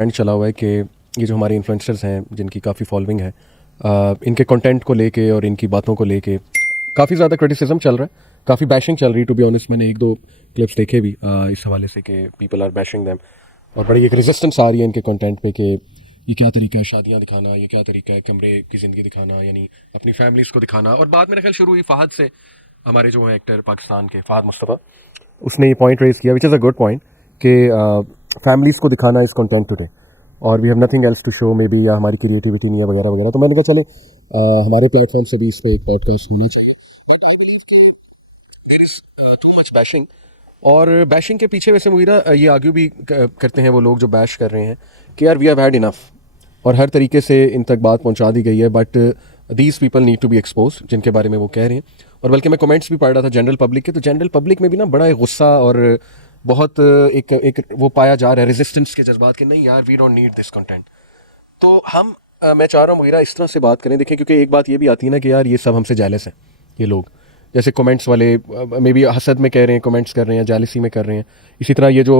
Trend चला हुआ है कि ये जो हमारे इन्फ्लुएंसर्स हैं जिनकी काफ़ी फॉलोइंग है, इनके कंटेंट को लेके और इनकी बातों को लेके काफ़ी ज़्यादा क्रिटिसिज्म चल रहा है, काफ़ी बैशिंग चल रही है। टू बी ऑनेस्ट मैंने एक दो क्लिप्स देखे भी इस हवाले से कि पीपल आर बैशिंग देम, और बड़ी एक रेजिस्टेंस आ रही है इनके कंटेंट पे कि ये क्या तरीका है शादियाँ दिखाना, ये क्या तरीका है कमरे की ज़िंदगी दिखाना, यानी अपनी फैमिलीज़ को दिखाना। और बाद मेरे ख्याल शुरू हुई फ़हद से, हमारे जो है एक्टर पाकिस्तान के फ़हद मुस्तफ़ा, उसने ये पॉइंट रेज किया which is a good point कि फैमिलीज़ को दिखाना इज़ कंटेंट टुडे और we have nothing else to show maybe, या हमारी क्रिएटिविटी नहीं है वगैरह वगैरह। तो मैंने कहा चलो हमारे प्लेटफॉर्म से भी इस पर एक पॉडकास्ट होना चाहिए। बट आई बिलीव कि there is too much bashing, और बैशिंग के पीछे वैसे मुझे ना ये आर्ग्यू भी करते हैं वो लोग जो बैश कर रहे हैं कि यार वी हैव हैड इनफ, और हर तरीके से इन तक बात पहुंचा दी गई है। But these people need to be expose जिनके बारे में वो कह रहे हैं। और बल्कि मैं कमेंट्स भी पढ़ रहा था जनरल पब्लिक के, तो जनरल पब्लिक में भी ना बड़ा एक गुस्सा और बहुत एक वो पाया जा रहा है रेजिस्टेंस के जज्बात के, नहीं यार we don't need this content. तो हम मैं चाह रहा हूँ मुगीरा इस तरह से बात करें, देखिए क्योंकि एक बात ये भी आती है ना कि यार ये सब हमसे जेलस हैं ये लोग, जैसे कमेंट्स वाले मे बी हसद में कह रहे हैं, कमेंट्स कर रहे हैं, जेलसी में कर रहे हैं। इसी तरह ये जो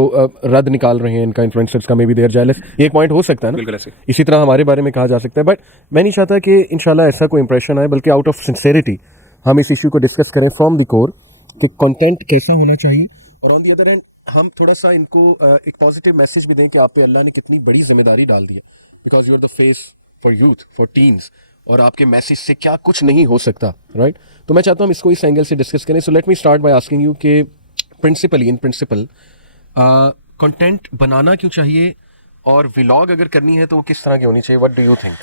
रद्द निकाल रहे हैं इनका इन्फ्लुएंसर्स का, मे बी देयर जेलस, ये एक पॉइंट हो सकता है ना, बिल्कुल ऐसे। इसी तरह हमारे बारे में कहा जा सकता है। बट मैं नहीं चाहता कि इंशाल्लाह ऐसा कोई इंप्रेशन आए, बल्कि आउट ऑफ सिंसेरिटी हम इस इशू को डिस्कस करें फ्रॉम द कोर कि कंटेंट कैसा होना चाहिए, और ऑन दी अदर हैंड हम थोड़ा सा इनको एक पॉजिटिव मैसेज भी दें कि आप पे अल्लाह ने कितनी बड़ी जिम्मेदारी डाल दी है, because you are the face for youth, for teens, और आपके मैसेज से क्या कुछ नहीं हो सकता, राइट। तो मैं चाहता हूँ हम इसको इस एंगल से डिस्कस करें। So let me start by asking you कि प्रिंसिपली इन प्रिंसिपल कंटेंट बनाना क्यों चाहिए, और व्लॉग अगर करनी है तो वो किस तरह की होनी चाहिए, व्हाट डू यू थिंक?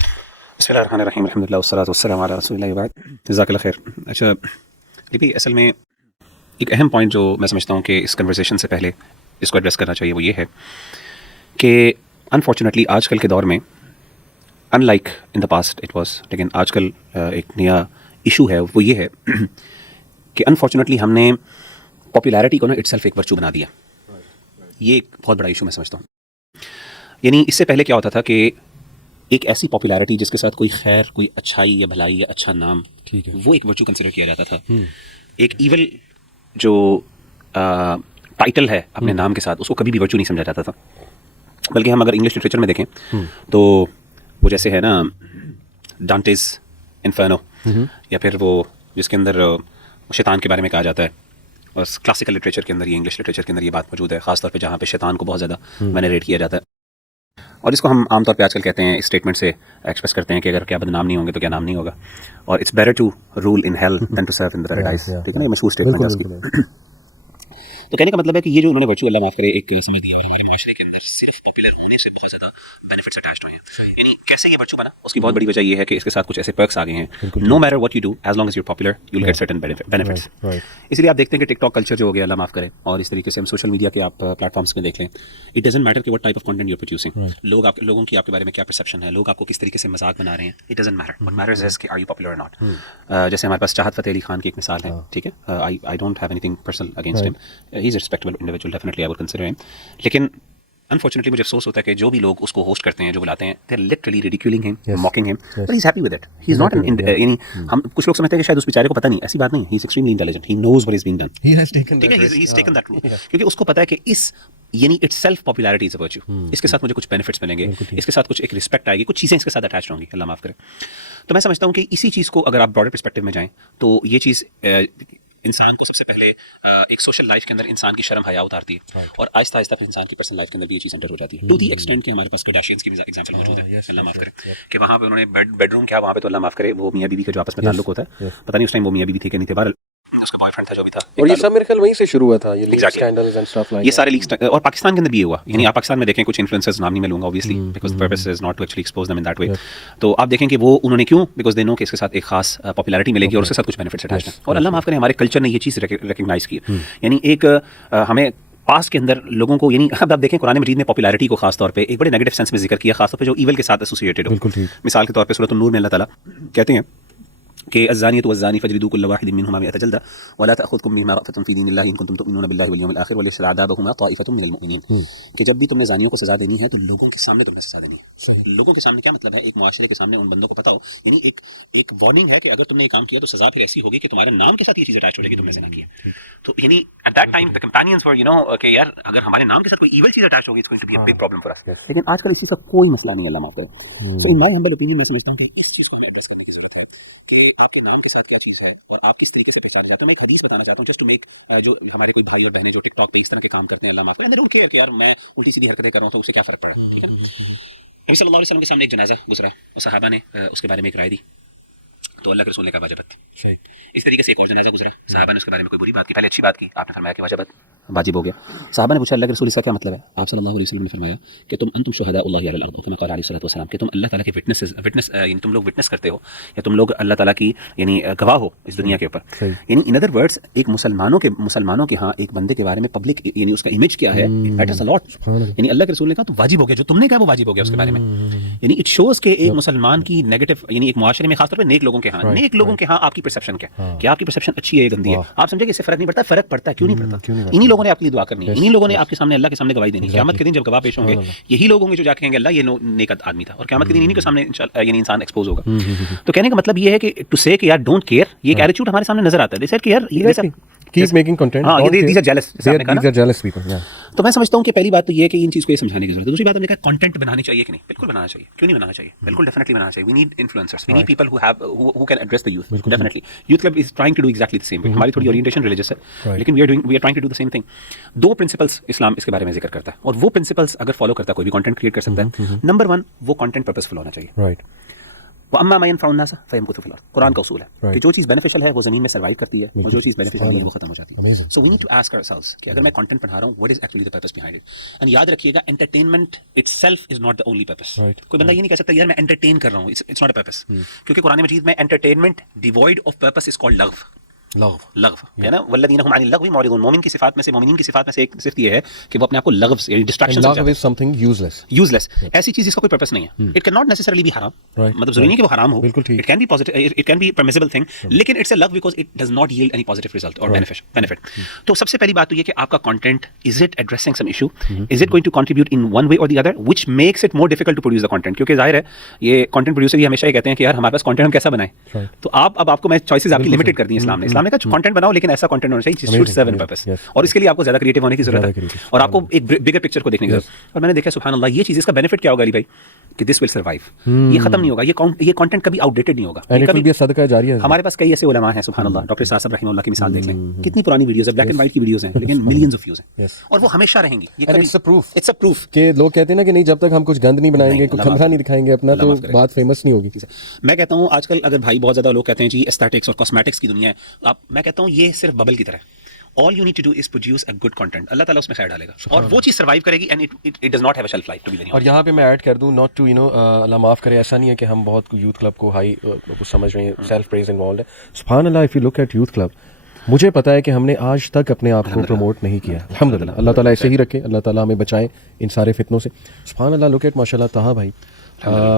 बिस्मिल्लाहिर्रहमानिर्रहीम, अल्हम्दुलिल्लाह वस्सलातु वस्सलामु अला रसूलिल्लाह व बाद। जज़ाकल्लाह खैर। अच्छा, लिपि असल में एक अहम पॉइंट जो मैं समझता हूँ कि इस कन्वर्सेशन से पहले इसको एड्रेस करना चाहिए वो ये है कि अनफॉर्चुनेटली आजकल के दौर में, unlike in the past it was, लेकिन आजकल एक नया इशू है वो ये है कि अनफॉर्चुनेटली हमने पॉपुलैरिटी को ना इटसेल्फ एक वर्चू बना दिया। ये एक बहुत बड़ा इशू मैं समझता हूँ। यानी इससे पहले क्या होता था कि एक ऐसी पॉपुलैरिटी जिसके साथ कोई खैर, कोई अच्छाई या भलाई या अच्छा नाम, ठीक है, वो एक वर्चू कंसिडर किया जाता था। एक इवल जो टाइटल है अपने नाम के साथ, उसको कभी भी वर्चू नहीं समझा जाता था। बल्कि हम अगर इंग्लिश लिटरेचर में देखें तो वो जैसे है ना डांटेज इन्फर्नो, या फिर वो जिसके अंदर शैतान के बारे में कहा जाता है, और क्लासिकल लिटरेचर के अंदर, ये इंग्लिश लिटरेचर के अंदर ये बात मौजूद है, खासतौर पे जहाँ पे शैतान को बहुत ज़्यादा वेनरेट किया जाता है, और इसको हम आमतौर पे आजकल कहते हैं, स्टेटमेंट से एक्सप्रेस करते हैं कि अगर क्या बदनाम नहीं होंगे तो क्या नाम नहीं होगा, और it's better to rule in hell than to serve in the paradise. ठीक है ना, ये मशहूर स्टेटमेंट है उसकी। तो कहने का मतलब है कि ये जो उन्होंने वर्चुअल, अल्लाह माफ करे, एक समझ दी है हमारे माशरे के अंदर सिर्फ पॉपुलर होने से बहुत ज़्यादा बेनिफिट्स अटैच्ड हुए हैं। यानी कैसे ये वर्चू बना, उसकी बहुत बड़ी वजह ये है कि इसके साथ कुछ ऐसे पर्क्स आ गए हैं, no matter what you do, as long as you're popular you will get certain benefits. इसलिए आप देखते हैं कि टिकटॉक कल्चर जो हो गया, अल्लाह माफ करे, और इस तरीके से हम सोशल मीडिया के आप प्लेटफॉर्म्स में देख लें, इट डजंट मैटर कि what type of content you're producing, लोगों की आपके बारे में क्या परसेप्शन है, लोग आपको किस तरीके से मजाक बना रहे हैं, it doesn't matter. What matters is कि आर यू पॉपुलर और नॉट। जैसे हमारे पास चाहत फ़तेह अली खान की एक मिसाल है, ठीक है, I don't have anything personal against him, he is a respectable individual, definitely I would consider him, लेकिन अनफॉर्चुनेटली मुझे अफसोस होता है कि जो भी लोग उसको होस्ट करते हैं, जो बुलाते हैं, they are literally ridiculing him, mocking him, but he is happy with it, he is not an, यानी हम कुछ लोग समझते हैं कि शायद उस बेचारे को पता नहीं, ऐसी बात नहीं, he is extremely intelligent, he knows what is being done, he has taken ठीक है, he is taken that route, क्योंकि उसको पता है कि इस यानी itself popularity is a virtue, इसके साथ मुझे कुछ बेनिफिट्स मिलेंगे, इसके साथ कुछ एक रिस्पेक्ट आएगी, कुछ चीज़ें इसके साथ अटैच होंगी, अल्लाह माफ करे। तो मैं समझता हूँ कि इसी चीज़ को अगर आप ब्रॉडर पर्सपेक्टिव में जाएं तो ये चीज़ इंसान को सबसे पहले एक सोशल लाइफ के अंदर इंसान की शर्म हया उतारती है, और आहिस्ता आहिस्ता फिर इंसान की पर्सनल लाइफ के अंदर भी ये चीज़ एंटर हो जाती है, टू दी एक्सटेंट कि हमारे पास कार्दाशियंस की भी एग्जांपल मौजूद है, अल्लाह माफ करे, कि वहाँ पे उन्होंने बेडरूम किया, वहाँ पे तो अल्लाह माफ करे वो मियाँ बीवी का जो आपस में ताल्लुक होता है, पता नहीं उस टाइम वो मियाँ बीवी थे कि नहीं थे, बहरहाल उसका बॉयफ्रेंड था जो भी था, और ये सब मेरे ख्याल वहीं से शुरू हुआ था, ये leak scandals and stuff like ये सारे लीक्स, और पाकिस्तान के अंदर भी ये हुआ। यानी आप पाकिस्तान में देखें, कुछ इन्फ्लुएंसर्स, नाम नहीं मैं लूंगा obviously because the purpose is not to actually expose them in that way, तो आप देखें कि वो उन्होंने क्यों, बिकॉज दे नो कि इसके साथ एक खास पॉपुलैरिटी मिलेगी और उसके साथ कुछ बेनिफिट्स अटैच्ड हैं, और अल्लाह माफ करें हमारे कल्चर ने ये चीज़ रिकग्नाइज की। यानी एक हमें पास के अंदर लोगों को, यानी अब आप देखें कुरान मजीद ने पॉपुलैरिटी को खास तौर पे एक बड़े नेगेटिव सेंस में जिक्र किया, खास तौर पे जो ईवल के साथ एसोसिएटेड हो। मिसाल के तौर पे सूरह नूर में अल्लाह ताला कहते हैं कि अज़्ज़ानियतु वज़्ज़ानी फजलिदू कुल्ला वाहिदिन मिनहुमा मिअता जल्दा वला तअख़ुज़कुम बिहिमा रअफ़तुन फ़ी दीनिल्लाहि इन कुंतुम तु'मिनूना बिल्लाहि वल यawmil आखिर वलियशहद अज़ाबहुमा ताइफ़तुन मिनल मुमिनीन। कि जब भी तुमने ज़ानियों को सज़ा देनी है तो लोगों के सामने तुम्हें सज़ा देनी है। लोगों के सामने क्या मतलब है, एक मुआशरे के सामने उन बंदों को पता हो, यानी एक वार्निंग है कि अगर तुमने ये काम किया तो सज़ा फिर ऐसी होगी कि तुम्हारे नाम के साथ ये चीज़ अटैच हो जाएगी, तुमने ज़िना किया। तो यानी at that time the companions were कि यार अगर हमारे नाम के साथ कोई इविल चीज़ अटैच होगी, it's going to be a big problem for us. लेकिन आजकल इस चीज़ का कोई मसला नहीं है, अल्लाह माफ़ करे। सो इन माय हम्बल ओपिनियन मैं समझता हूँ कि इस चीज़ को हमें एड्रेस करने की ज़रूरत है कि आपके नाम के साथ क्या चीज़ है और आप किस तरीके से पेश आते हैं। तो मैं एक हदीस बताना चाहता हूँ जस्ट टू मेक जो हमारे कोई भाई और बहनें जो टिकटॉक पे इस तरह के काम करते हैं, अल्लाह माफ़ करे, दे डोंट केयर कि यार मैं उल्टी सीधी हरकतें कर रहा हूँ तो उससे क्या फ़र्क पड़ा, ठीक है ना। नबी सल्लल्लाहु अलैहि वसल्लम के सामने एक जनाजा गुजरा और सहाबा ने उसके बारे में एक राय दी, तो अल्लाह के रसूल ने कहा वाजिबत थी। इस तरीके से एक और जनाजा गुजरा, सहाबा ने उसके बारे में कोई बुरी बात की, पहले अच्छी बात की, आपने फरमाया कि वाजिबत वाजिब हो गया। सहाबा ने पूछा अल्लाह के रसूल इसका क्या मतलब है। आप सल्लल्लाहु अलैहि वसल्लम ने फरमाया कि तुम अंतुम शुहदाउल्लाहि अलल अर्द, कमा क़ाल अलैहि सल्लतु वस्सलाम, कि तुम अल्लाह ताला के विटनेस यानी तुम लोग विटनेस करते हो या तुम लोग अल्लाह ताला की यानी गवाह हो इस दुनिया के ऊपर। यानी इन अदर वर्ड्स एक मुसलमानों के यहाँ एक बंदे के बारे में पब्लिक यानी उसका इमेज क्या है, इट मैटर्स अ लॉट। यानी अल्लाह के रसूल ने कहा तो वाजिब हो गया, जो तुमने कहा वो वाजिब हो गया उसके बारे में। यानी इट शोज के एक मुसलमान की नेगेटिव यानी एक मुआशरे में खासतौर पर नेक लोगों के यहाँ नेक लोगों के यहाँ आपकी परसेप्शन क्या है, क्या आपकी परसेप्शन अच्छी है या गंदी है। आप समझे कि इससे फर्क नहीं पड़ता, फर्क पड़ता है, क्यों नहीं पड़ता। इन्हीं लोगों ने आपके लिए दुआ करनी है, इन्हीं लोगों ने आपके सामने अल्लाह के सामने गवाही देनी है। क़यामत के दिन जब गवाह पेश होंगे यही लोग होंगे जो जाके कहेंगे अल्लाह ये नेक आदमी था, और क़यामत के दिन इन्हीं के सामने यानी इंसान एक्सपोज होगा। तो कहने का मतलब ये है कि टू से कि यार डोंट केयर, ये एक एटीट्यूड हमारे सामने नजर आता है। दे सेड कि यार ये कीप मेकिंग कंटेंट, हां ये दीज आर जेलस, जैसे आपने कहा ना, दीज आर जेलस पीपल। तो मैं समझता हूँ कि पहली बात तो ये है कि इन चीज़ को ये समझाने की जरूरत है। दूसरी बात हमने कहा कंटेंट बनानी चाहिए कि नहीं, बिल्कुल बनाना चाहिए, क्यों नहीं बनाना चाहिए, बिल्कुल डेफिनेटली बनाना चाहिए। We need influencers, we need people who can address the youth, definitely. Youth club is trying to do exactly the same way. हमारी थोड़ी ओरिएंटेशन रिलीजियस है, लेकिन we are trying to do the same thing. दो principles Islam इसके बारे में जिक्र करता है, और वो प्रिंसिपल्स अगर फॉलो करता है कोई भी कंटेंट क्रिएट कर सकता है। नंबर 1, वो कंटेंट पर्पसफुल होना चाहिए, राइट। अम्मा मा यनफ़उ अन्नास फ़यमकुतु फ़िल अर्ज़, कुरान का उसूल है कि जो चीज़ बेनिफिशियल है वो ज़मीन में सर्वाइव करती है, और जो चीज़ बेनिफिशियल नहीं है वो खत्म हो जाती है। So we need to ask ourselves कि अगर मैं कंटेंट बना रहा हूँ, what is actually the purpose behind it. And याद रखिएगा, entertainment itself is not the only purpose. कोई बंदा ये नहीं कह सकता यार मैं एंटरटेन कर रहा हूँ, इट्स नॉट अ पर्पस, क्योंकि कुरान मजीद में entertainment devoid of purpose is called लग़व है ना। वल्लज़ीना हुम अनिल लग़वी मुअरिदून, मोमिन की सिफात में से, मोमिनीन की सिफात में से एक सिर्फ ये है कि वो अपने आप को लग़व यानी डिस्ट्रैक्शन समझते हैं। लग़व इज समथिंग यूजलेस। ऐसी चीज जिसका कोई पर्पस नहीं है। It can not necessarily be हराम, मतलब जरूरी नहीं कि वो हराम हो, it can be positive, it can be permissible thing, लेकिन इट्स अ लव because it does not yield any positive result और बेनिफिट। तो सबसे पहली बात तो ये कि आपका content, is it addressing some issue, is it going to contribute in one way और the other, which makes it more difficult to produce the content. क्योंकि जाहिर है ये कंटेंट प्रोड्यूसर भी हमेशा ये कहते हैं कि यार हमारे पास कंटेंट हम कैसा बनाएं। तो अब आपको मैं चॉइसेस आपकी लिमिटेड कर दी है इस्लाम ने कहा कंटेंट बनाओ, लेकिन ऐसा कंटेंट होना चाहिए जिससे सर्व एन पर्पस, और इसके लिए आपको ज्यादा क्रिएटिव होने की जरूरत है, और आपको एक बिगर पिक्चर को देखने की जरूरत है। और मैंने देखा सुभान अल्लाह, ये चीज, इसका बेनिफिट क्या होगा अली भाई, कि दिस विल सर्वाइव, ये खत्म नहीं होगा, ये कंटेंट कभी आउटडेटेड नहीं होगा, कभी सदका जारिया। हमारे पास कई ऐसे उलमा हैं सुभान अल्लाह, डॉक्टर साहब रहमतुल्लाह की मिसाल देख लें, कितनी पुरानी वीडियोस है, ब्लैक एंड व्हाइट की वीडियोस हैं, लेकिन मिलियंस ऑफ व्यूज हैं, और वो हमेशा रहेंगी। ये कभी इट्स अ प्रूफ कि लोग कहते हैं ना कि नहीं, जब तक हम कुछ गंद नहीं बनाएंगे, कुछ खंदरा नहीं दिखाएंगे अपना, तो बात फेमस नहीं होगी। मैं कहता हूँ आजकल अगर भाई बहुत ज्यादा लोग कहते हैं जी एस्थेटिक्स और कॉस्मेटिक्स की दुनिया है, मैं कहता हूँ ये सिर्फ बबल की तरह है। All you need to do is produce a good content. अल्लाह ताला उसमें खैर डालेगा और वो चीज़ सर्वाइव करेगी, and it does not have a shelf life to be very honest. और यहाँ पे मैं ऐड कर दूँ, नॉट टू अल्लाह माफ़ करे, ऐसा नहीं है कि हम बहुत यूथ क्लब को हाई कुछ समझ रहे हैं, सेल्फ प्रेज इन्वॉल्व है। सुभान अल्लाह, if you look at youth club, मुझे पता है कि हमने आज तक अपने आप को प्रमोट नहीं किया। अल्हम्दुलिल्लाह, अल्लाह ताला ऐसे ही रखे, अल्लाह ताला हमें बचाए इन सारे फितनों से। सुभान अल्लाह, लुक एट माशाल्लाह ताहा भाई,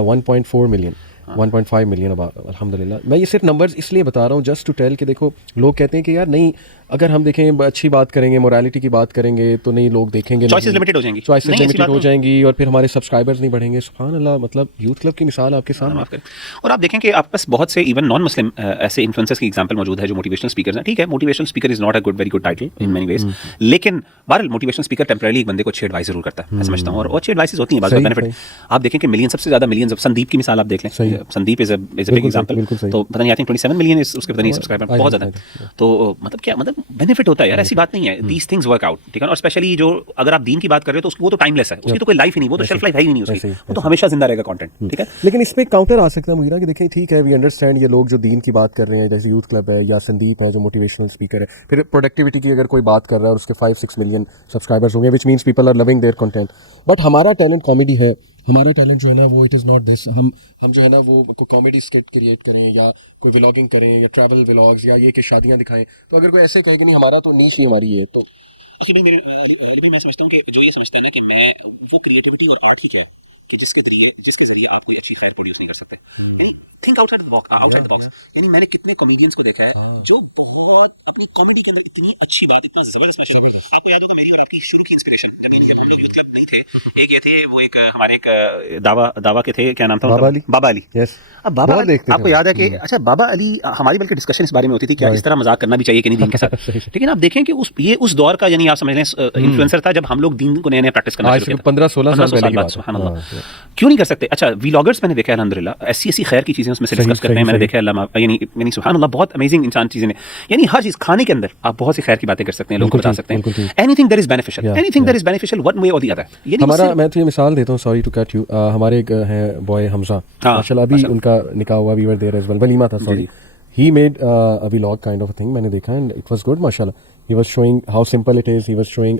1.4 मिलियन, 1.5 मिलियन अब अल्हम्दुलिल्लाह। मैं ये सिर्फ नंबर्स इसलिए बता रहा हूँ जस्ट टू टेल कि देखो, लोग कहते हैं कि यार नहीं, अगर हम देखें अच्छी बात करेंगे, मोरालिटी की बात करेंगे, तो नहीं, लोग देखेंगे, चॉइसेस लिमिटेड हो जाएंगी, चॉइसेस लिमिटेड हो जाएंगी, और फिर हमारे सब्सक्राइबर्स नहीं बढ़ेंगे। सुभान अल्लाह, मतलब यूथ क्लब की मिसाल आपके सामने। और आप देखें कि आपके पास बहुत से इवन नॉन मुस्लिम ऐसे इन्फ्लुएंसर्स की एग्जांपल मौजूद है जो मोटिवेशनल स्पीकर्स हैं। ठीक है, motivational speaker is not a very good title in many ways, लेकिन बहरहाल मोटिवेशनल स्पीकर टेम्परेरी एक बंदे को अच्छी एडवाइस जरूर करता है, मैं समझता हूँ, और अच्छी एडवाइसेस होती हैं, बात बेनिफिट। आप देखें कि मिलियन, सबसे ज्यादा मिलियंस ऑफ, संदीप की मिसाल आप देख लें, Sandeep is a big example, तो पता नहीं आई थिंक 27 मिलियन उसके पता नहीं सब्सक्राइबर, बहुत ज्यादा। तो मतलब क्या, मतलब बेनिफिट होता है यार, ऐसी बात नहीं है। दीस थिंग्स वर्क आउट, ठीक है। और स्पेशली जो अगर आप दीन की बात कर रहे हो तो वो तो टाइमलेस है, उसकी तो कोई लाइफ ही नहीं, वो तो शेल्फ लाइफ है ही नहीं उसकी, वो तो हमेशा जिंदा रहेगा कंटेंट, ठीक है। लेकिन इस पे काउंटर आ सकता है मुगीरा कि देखिए ठीक है, वी अंडरस्टैंड ये लोग जो दीन की बात कर रहे हैं, जैसे यूथ क्लब है या संदीप है जो मोटिवेशनल स्पीकर है, फिर प्रोडक्टिविटी की अगर कोई बात कर रहा है और उसके 5-6 मिलियन सब्सक्राइबर्स होंगे, which means people are loving their content. But हमारा टैलेंट कॉमेडी है, हमारा टैलेंट जो है ना वो इट इज़ नॉट दिस। हम जो है ना वो कॉमेडी स्किट क्रिएट करें या कोई व्लॉगिंग करें या ट्रैवल व्लॉग्स या ये कि शादियां दिखाएं, तो अगर कोई ऐसे कहे कि नहीं हमारा तो नीश ही हमारी है, तो मैं समझता हूँ कि जो ये समझता है ना कि मैं वो क्रिएटिविटी और आर्ट ही क्या है, कि जिसके जरिए आप कोई अच्छी खैर प्रोड्यूस नहीं कर सकते। Think outside the box. यानी मैंने कितने कॉमेडियंस को देखा है जो बहुत अपनी कॉमेडी के अंदर इतनी अच्छी बात, इतना जबरदस्त एक ये थे, वो एक हमारे एक दावा के थे, क्या नाम था बाबा उनका? अली। बाबा अली। यस, अब बाबा बहुत अली, देखते थे आपको हम। याद है कि अच्छा बाबा अली, हमारी बल्कि डिस्कशन इस बारे में होती थी क्या Right. इस तरह मजाक करना भी चाहिए कि नहीं दीन के साथ। सही। लेकिन आप देखें कि उस दौर का, यानी आप समझ लें इन्फ्लुएंसर था जब हम लोग दीन को नया नया प्रैक्टिस करना आज शुरू से किया था। 15-16 साल पहले की बाद, बात है। सुभान अल्लाह। हाँ, क्यों नहीं कर सकते? अच्छा व्लॉगर्स मैंने देखा है अल्हम्दुलिल्लाह, ऐसी खैर की चीजें उसमें से सही, डिस्कस करते हैं, सही, मैंने सही। देखा है अल्लाह, यानी सुभान अल्लाह, बहुत अमेजिंग इंसान चीजें ने, यानी हर चीज, खाने के अंदर आप बहुत सी खैर की बातें कर सकते हैं, लोगों को बिल्कुल बता ठीक, सकते बिल्कुल हैं, ठीक। Anything that is beneficial, Yeah, anything that yeah. Is beneficial one way और द अदर। यानी हमारा, उससे- मैं तुझे मिसाल देता हूँ, सॉरी टू कट यू, हमारे एक हैं बॉय हमजा, हाँ, माशाल्लाह अभी माशाल्लाह। उनका निकाह हुआ, we were there as well, वलीमा था, जी, सॉरी। जी। He made a vlog kind of a thing, मैंने देखा एंड इट वाज गुड माशाल्लाह। He was showing how simple it is, he was showing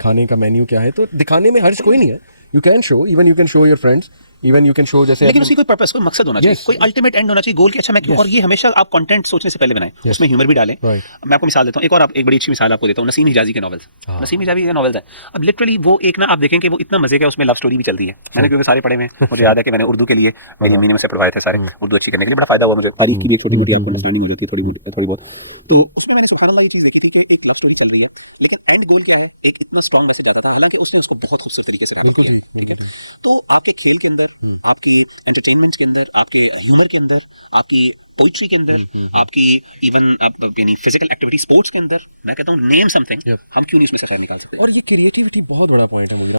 खाने का मेन्यू क्या है, तो दिखाने में हर्ज कोई नहीं है। You can show, even you can show your friends, even you can show, जैसे लेकिन उसकी कोई पर्पस, कोई मकसद होना चाहिए, Yes, कोई yes. अल्टीमेट एंड होना चाहिए, गोल कि अच्छा मैं क्यों, Yes. और ये हमेशा आप कंटेंट सोचने से पहले बनाएं, Yes. उसमें ह्यूमर भी डालें। Right. मैं आपको मिसाल देता हूँ, एक बड़ी अच्छी मिसाल आपको देता हूँ, नसीम हिजाजी के नॉवेल्स। हाँ। नसीम हिजाजी के नॉवेल्स है, अब लिटरली वो एक ना, आप देखें कि वो इतना मजे का, उसमें लव स्टोरी भी चल रही है। मैंने क्योंकि सारे पढ़े हुए हैं, मुझे याद है कि मैंने उर्दू के लिए मेरी अम्मी ने मुझसे पढ़वाए थे सारे, उर्दू अच्छी करने के लिए बड़ा फायदा हुआ मुझे, तारीफ की भी छोटी मोटी आपको अंडरस्टैंडिंग हो जाती है, थोड़ी बहुत। तो उसमें मैंने सुभान अल्लाह ये चीज़ देखी थी कि एक लव स्टोरी चल रही है, लेकिन एंड गोल क्या है, एक इतना स्ट्रॉन्ग मैसेज आता था, हालांकि उसने उसको बहुत खूबसूरत तरीके से कहा, ठीक है। तो आपके खेल के अंदर, आपकी एंटरटेनमेंट के अंदर, आपके ह्यूमर के अंदर, आपकी पोइट्री के अंदर, आपकी इवन यानी फिजिकल एक्टिविटी स्पोर्ट्स के अंदर, मैं कहता हूँ नेम समथिंग, हम क्यों नहीं इसमें से खैर निकाल सकते? और ये क्रिएटिविटी बहुत बड़ा पॉइंट है मुझे